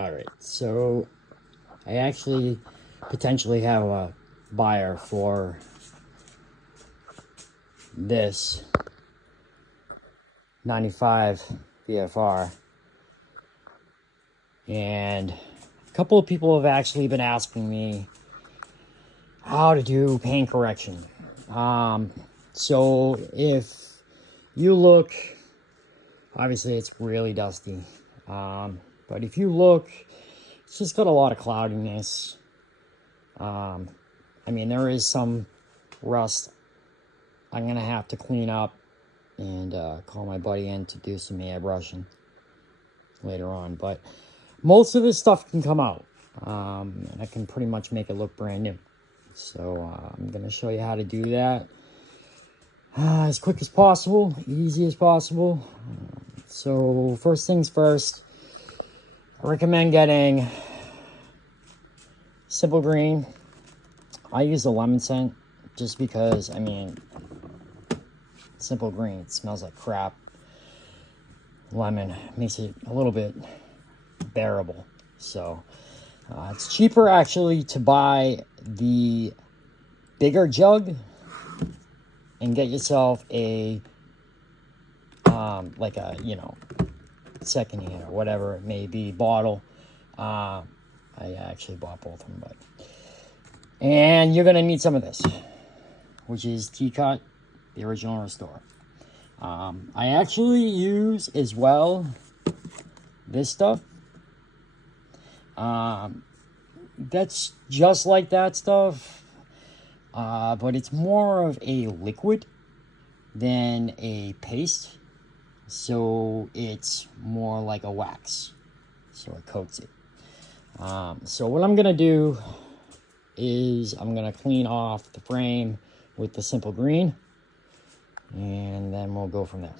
All right, so I actually potentially have a buyer for this 95 VFR, and a couple of people have actually been asking me how to do paint correction. So if you look, obviously it's really dusty, but if you look, it's just got a lot of cloudiness. I mean, there is some rust I'm gonna have to clean up and call my buddy in to do some airbrushing later on, but most of this stuff can come out, and I can pretty much make it look brand new. So I'm gonna show you how to do that as quick as possible, easy as possible. So first things first, I recommend getting Simple Green. I use the lemon scent just because, I mean, Simple Green, it smells like crap. Lemon makes it a little bit bearable. So it's cheaper actually to buy the bigger jug and get yourself a like a, you know, secondhand or whatever it may be bottle. I actually bought both of them, but and you're gonna need some of this, which is T-Cut, the original Restore. I actually use as well this stuff. That's just like that stuff, but it's more of a liquid than a paste, so it's more like a wax, so it coats it. So what I'm gonna do is I'm gonna clean off the frame with the Simple Green, and then we'll go from there.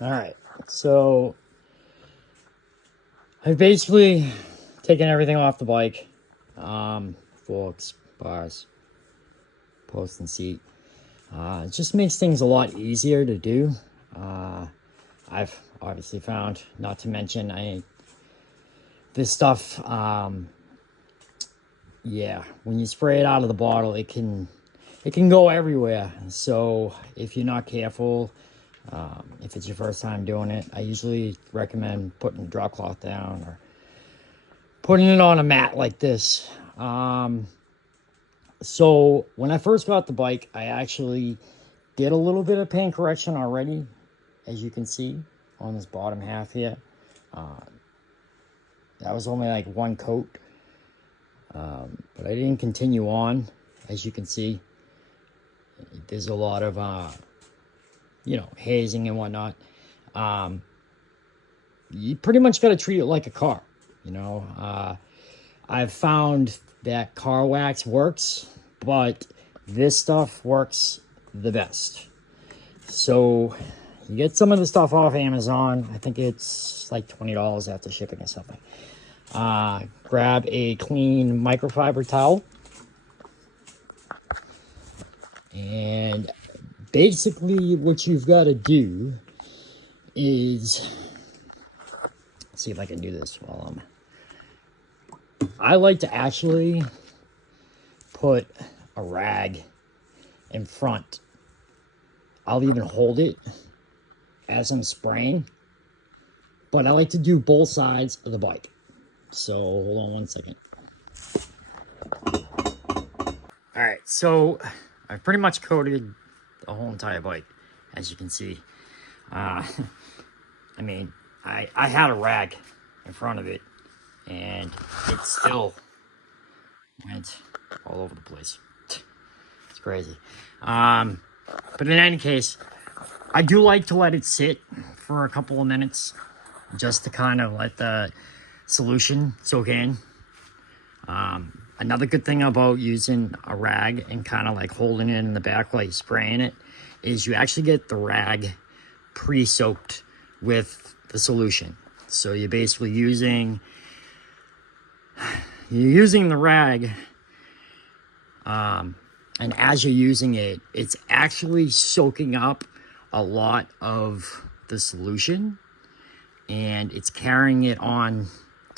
All right, so I've basically taken everything off the bike, forks, bars, post and seat. It just makes things a lot easier to do. I've obviously found, not to mention, this stuff, yeah, when you spray it out of the bottle, it can go everywhere. So if you're not careful, if it's your first time doing it, I usually recommend putting a drop cloth down or putting it on a mat like this. So when I first got the bike, I actually did a little bit of paint correction already, as you can see on this bottom half here. That was only like one coat, but I didn't continue on. As you can see, there's a lot of you know, hazing and whatnot. You pretty much got to treat it like a car, you know. I've found that car wax works, but this stuff works the best. So you get some of the stuff off Amazon. I think it's like $20 after shipping or something. Grab a clean microfiber towel, and basically what you've got to do is, let's see if I can do this while I like to actually put a rag in front. I'll even hold it as I'm spraying, but I like to do both sides of the bike. So hold on one second. All right, so I've pretty much coated the whole entire bike, as you can see. I mean, I had a rag in front of it, and it still went all over the place. It's crazy. But in any case, I do like to let it sit for a couple of minutes just to kind of let the solution soak in. Another good thing about using a rag and kind of like holding it in the back while you're spraying it is you actually get the rag pre-soaked with the solution. So you're basically using the rag, and as you're using it, it's actually soaking up a lot of the solution, and it's carrying it on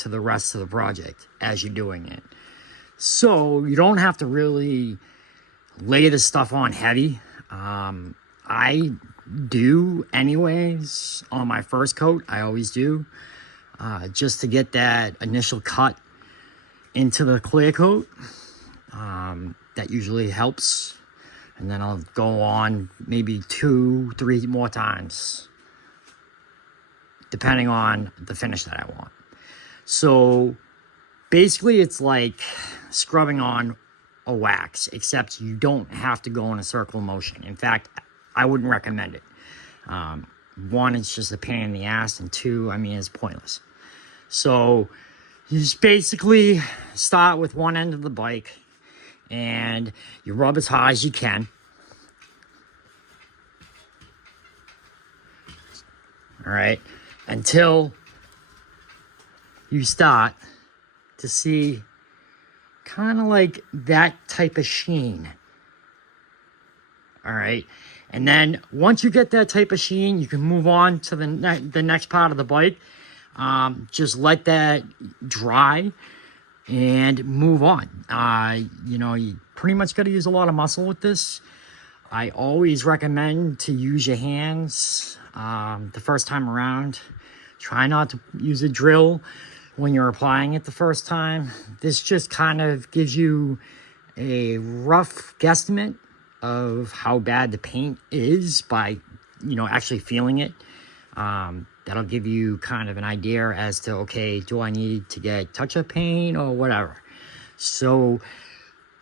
to the rest of the project as you're doing it. So you don't have to really lay the stuff on heavy. I do anyways on my first coat. I always do, just to get that initial cut into the clear coat. That usually helps. And then I'll go on maybe 2-3 more times, depending on the finish that I want. So basically it's like scrubbing on a wax, except you don't have to go in a circle motion. In fact, I wouldn't recommend it. One, it's just a pain in the ass, and two, I mean, it's pointless. So you just basically start with one end of the bike and you rub as hard as you can. All right, until you start to see kind of like that type of sheen. All right, and then once you get that type of sheen, you can move on to the next part of the bike. Just let that dry and move on. You know, you pretty much got to use a lot of muscle with this. I always recommend to use your hands the first time around. Try not to use a drill when you're applying it the first time. This just kind of gives you a rough guesstimate of how bad the paint is by, you know, actually feeling it. That'll give you kind of an idea as to, okay, do I need to get touch-up paint or whatever? So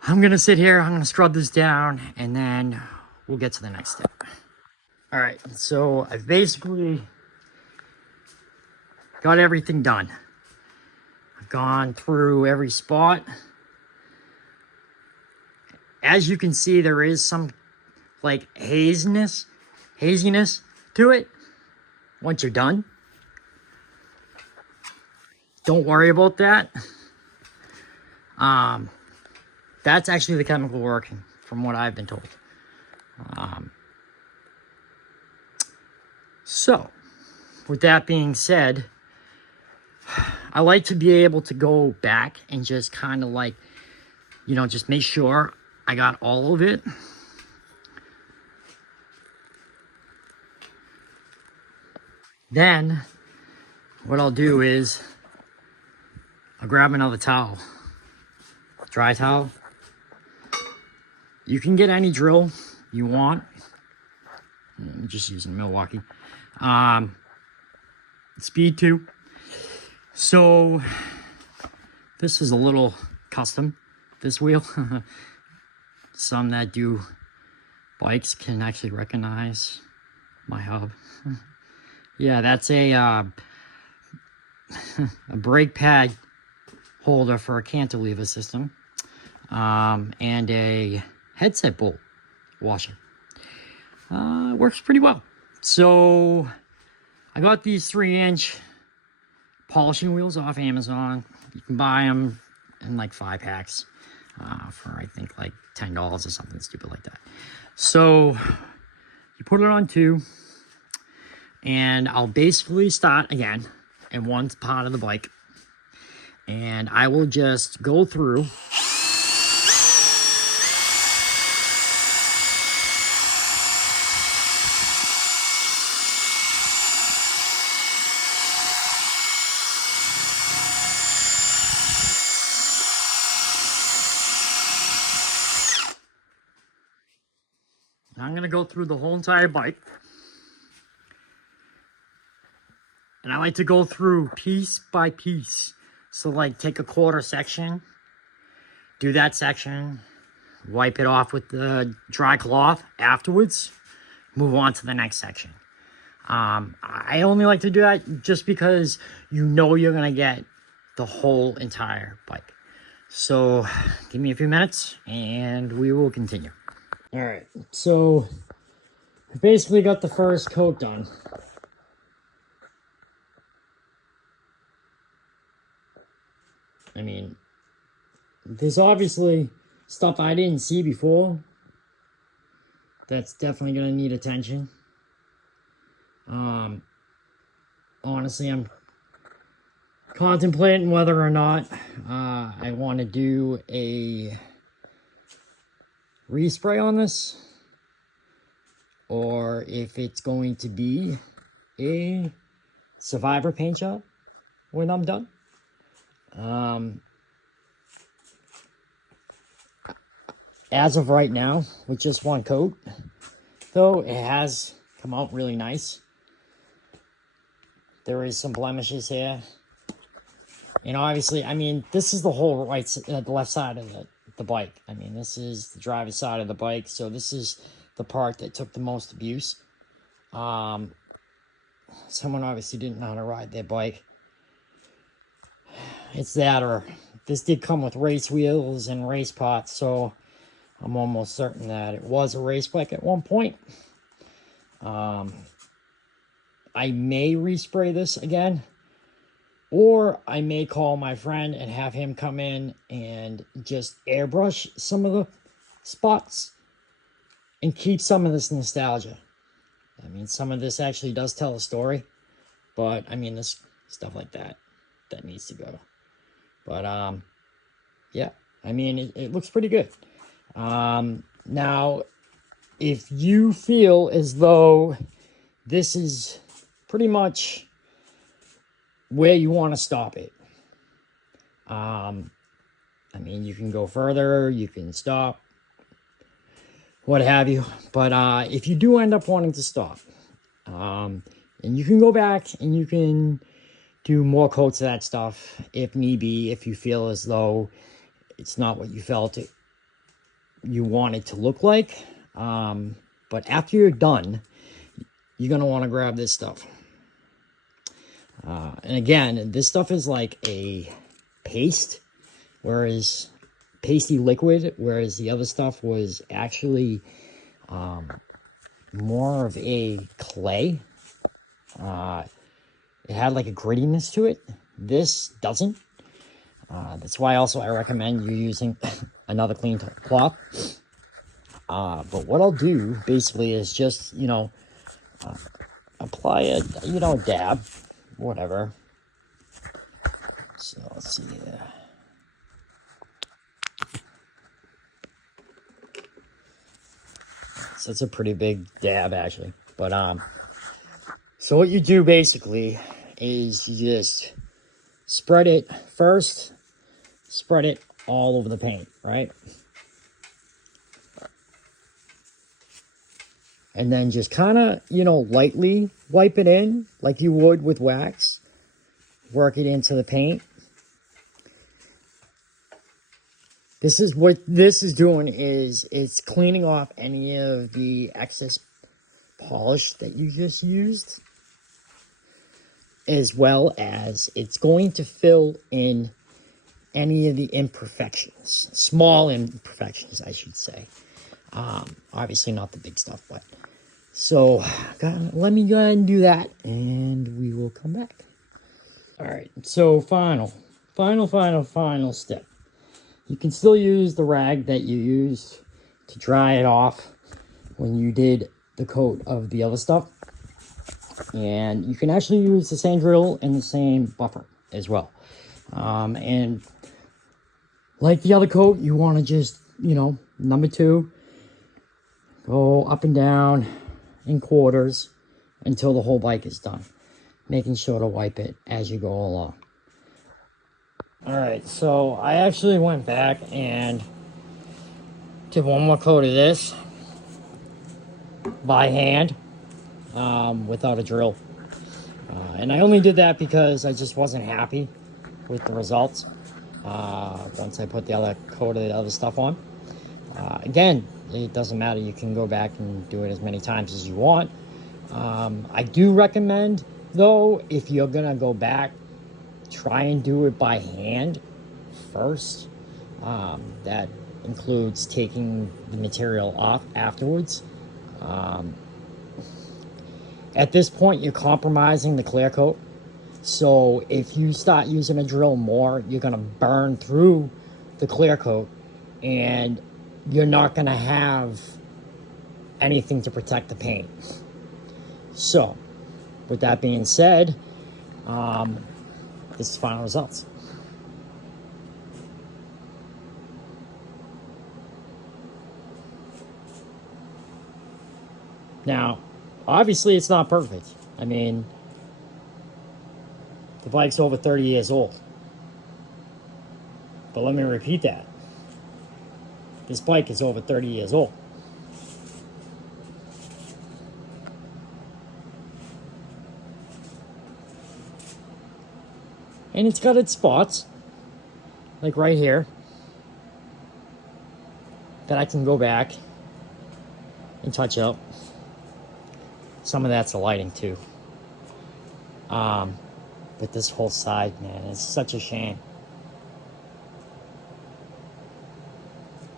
I'm going to sit here, I'm going to scrub this down, and then we'll get to the next step. All right, so I've basically got everything done. I've gone through every spot. As you can see, there is some like haziness to it. Once you're done, don't worry about that. That's actually the chemical working, from what I've been told. So, with that being said, I like to be able to go back and just kind of like, you know, just make sure I got all of it. Then, what I'll do is, I'll grab another towel, dry towel. You can get any drill you want. I'm just using Milwaukee. Speed 2. So, this is a little custom, this wheel. Some that do bikes can actually recognize my hub. Yeah, that's a brake pad holder for a cantilever system, and a headset bolt washer. Works pretty well. So I got these 3-inch polishing wheels off Amazon. You can buy them in like 5 packs for I think like $10 or something stupid like that. So you put it on 2. And I'll basically start again in one part of the bike. And I will just go through. I'm going to go through the whole entire bike. And I like to go through piece by piece. So like take a quarter section, do that section, wipe it off with the dry cloth afterwards, move on to the next section. I only like to do that just because you know you're going to get the whole entire bike. So give me a few minutes and we will continue. All right, so I basically got the first coat done. I mean, there's obviously stuff I didn't see before that's definitely going to need attention. Honestly, I'm contemplating whether or not I want to do a respray on this, or if it's going to be a Survivor paint job when I'm done. As of right now, with just one coat, though, it has come out really nice. There is some blemishes here. And obviously, I mean, this is the whole the left side of the bike. I mean, this is the driver's side of the bike, so this is the part that took the most abuse. Someone obviously didn't know how to ride their bike. It's that, or this did come with race wheels and race parts, so I'm almost certain that it was a race bike at one point. I may respray this again, or I may call my friend and have him come in and just airbrush some of the spots and keep some of this nostalgia. I mean, some of this actually does tell a story, but I mean, this stuff like that needs to go. But yeah, I mean, it looks pretty good. Now, if you feel as though this is pretty much where you want to stop it, I mean, you can go further, you can stop, what have you. But if you do end up wanting to stop, and you can go back and you can do more coats of that stuff if need be, if you feel as though it's not what you felt you want it to look like. But after you're done, you're going to want to grab this stuff. And again, this stuff is like a paste, whereas pasty liquid, whereas the other stuff was actually more of a clay. It had like a grittiness to it. This doesn't. That's why also I recommend you using another clean cloth. But what I'll do basically is just, you know, apply a, you know, dab, whatever. So let's see here. So it's a pretty big dab actually. But so what you do basically is you just spread it first, spread it all over the paint, right? And then just kind of, you know, lightly wipe it in like you would with wax. Work it into the paint. This is what this is doing, is it's cleaning off any of the excess polish that you just used, as well as it's going to fill in any of the imperfections, small imperfections, I should say. Obviously not the big stuff, but so let me go ahead and do that, and we will come back. All right, so final step. You can still use the rag that you used to dry it off when you did the coat of the other stuff. And you can actually use the same drill and the same buffer as well. And like the other coat, you want to just, you know, number 2, go up and down in quarters until the whole bike is done, making sure to wipe it as you go along. All right, so I actually went back and did one more coat of this by hand, without a drill. And I only did that because I just wasn't happy with the results once I put the other coat of the other stuff on. Again, it doesn't matter. You can go back and do it as many times as you want. I do recommend, though, if you're going to go back, try and do it by hand first. That includes taking the material off afterwards. At this point, you're compromising the clear coat. So if you start using a drill more, you're going to burn through the clear coat, and you're not going to have anything to protect the paint. So with that being said, this is final results. Now, obviously it's not perfect. I mean, the bike's over 30 years old. But let me repeat that. This bike is over 30 years old. And it's got its spots, like right here, that I can go back and touch up. Some of that's the lighting too. But this whole side, man, it's such a shame.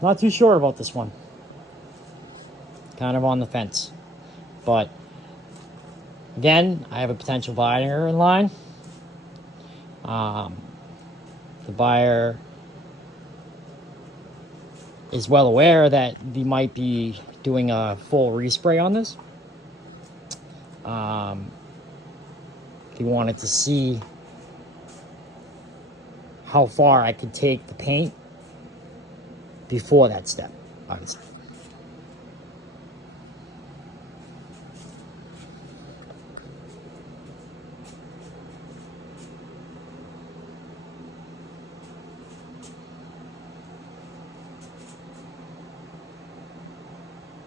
Not too sure about this one. Kind of on the fence. But again, I have a potential buyer in line. The buyer is well aware that we might be doing a full respray on this. He wanted to see how far I could take the paint before that step, obviously.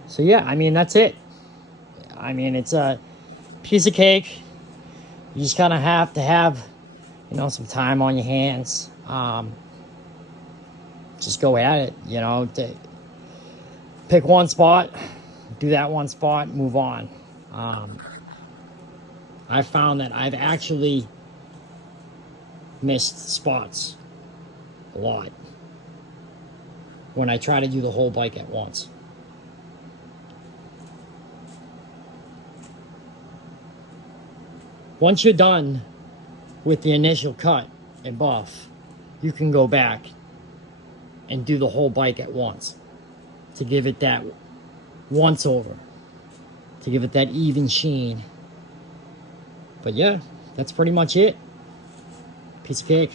So yeah, I mean, that's it. I mean, it's a piece of cake. You just kind of have to have, you know, some time on your hands. Just go at it, you know. Pick one spot, do that one spot, move on. I found that I've actually missed spots a lot when I try to do the whole bike at once. Once you're done with the initial cut and buff, you can go back and do the whole bike at once to give it that once over, to give it that even sheen. But yeah, that's pretty much it. Piece of cake.